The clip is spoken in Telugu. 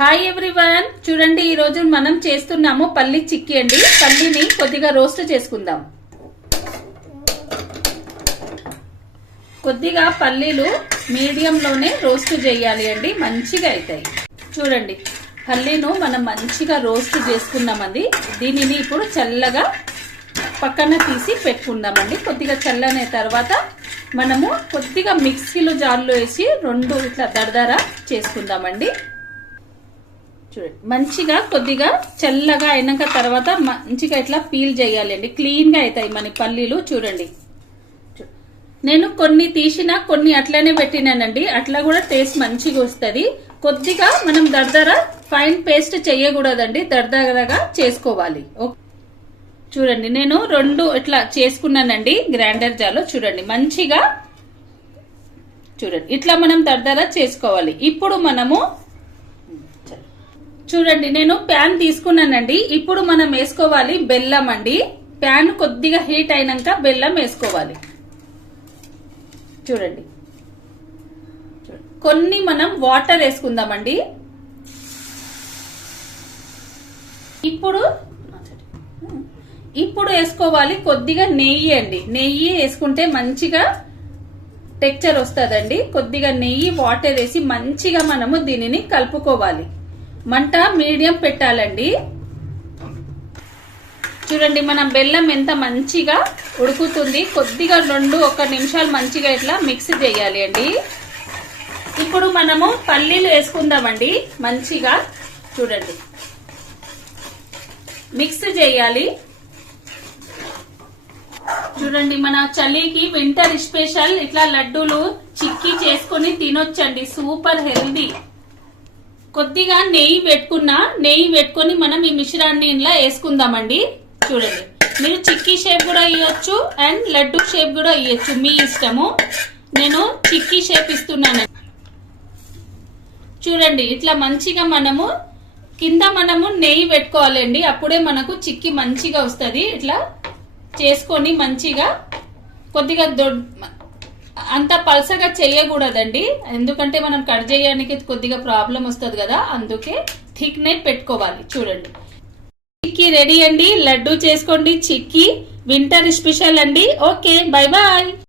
హాయ్ ఎవ్రీవన్ చూడండి ఈ రోజు మనం చేస్తున్నాము పల్లి చిక్కీ అండి. పల్లిని కొద్దిగా రోస్ట్ చేసుకుందాం. కొద్దిగా పల్లీలు మీడియంలోనే రోస్ట్ చేయాలి అండి. మంచిగా అవుతాయి చూడండి పల్లీను మనం మంచిగా రోస్ట్ చేసుకున్నామండి దీనిని ఇప్పుడు చల్లగా పక్కన తీసి పెట్టుకుందామండి కొద్దిగా చల్లనే తర్వాత మనము కొద్దిగా మిక్సీలో జార్లో వేసి రెండు ఇట్లా దడదర చేసుకుందామండి చూడండి. మంచిగా కొద్దిగా చల్లగా అయినాక తర్వాత మంచిగా ఇట్లా పీల్ చేయాలండి క్లీన్గా క్లీన్గా అవుతాయి మన పల్లీలు చూడండి. నేను కొన్ని తీసిన కొన్ని అట్లనే పెట్టినానండి. అట్లా కూడా టేస్ట్ మంచిగా వస్తుంది. కొద్దిగా మనం దర్దర ఫైన్ పేస్ట్ చేయకూడదండి. దర్దరగా చేసుకోవాలి. ఓ- చూడండి నేను రెండు ఇట్లా చేసుకున్నానండి గ్రైండర్ జాలో చూడండి మంచిగా చూడండి ఇట్లా మనం దర్దర చేసుకోవాలి. ఇప్పుడు మనము చూడండి నేను ప్యాన్ తీసుకున్నానండి. ఇప్పుడు మనం వేసుకోవాలి బెల్లం అండి. ప్యాన్ కొద్దిగా హీట్ అయినాక బెల్లం వేసుకోవాలి. చూడండి. చూడండి. కొన్ని మనం వాటర్ వేసుకుందామండి. ఇప్పుడు ఇప్పుడు వేసుకోవాలి కొద్దిగా నెయ్యి అండి. నెయ్యి వేసుకుంటే మంచిగా టెక్చర్ వస్తుందండి. కొద్దిగా నెయ్యి వాటర్ వేసి మంచిగా మనము దీనిని కలుపుకోవాలి. మంట మీడియం పెట్టాలండి. చూడండి మనం బెల్లం ఎంత మంచిగా ఉడుకుతుంది. కొద్దిగా రెండు ఒక నిమిషాలు మంచిగా ఇట్లా మిక్స్ చేయాలి అండి. ఇప్పుడు మనము పల్లీలు వేసుకుందామండి. మంచిగా చూడండి. మిక్స్ చేయాలి. చూడండి మన చలికి వింటర్ స్పెషల్ ఇట్లా లడ్డూలు చిక్కీ చేసుకొని తినొచ్చండి. Super healthy. కొద్దిగా నెయ్యి పెట్టుకున్న నెయ్యి పెట్టుకొని మనం ఈ మిశ్రాన్ని ఇలా వేసుకుందామండి. చూడండి. మీరు చిక్కీ షేప్ కూడా ఇవ్వచ్చు అండ్ లడ్డు షేప్ కూడా ఇవ్వచ్చు మీ ఇష్టము. నేను చిక్కీ షేప్ ఇస్తున్నాను. చూడండి. ఇట్లా మంచిగా మనము కింద మనము నెయ్యి పెట్టుకోవాలండి. అప్పుడే మనకు చిక్కి మంచిగా వస్తుంది. ఇట్లా చేసుకొని మంచిగా కొద్దిగా దొడ్ అంత పల్సగా చేయకూడదండి ఎందుకంటే మనం కట్ చేయడానికి కొద్దిగా ప్రాబ్లం వస్తుంది కదా అందుకే థిక్ నెట్ పెట్టుకోవాలి. చూడండి. చిక్కీ రెడీ అండి. లడ్డు చేసుకోండి చిక్కీ. వింటర్ స్పెషల్ అండి. Okay bye bye.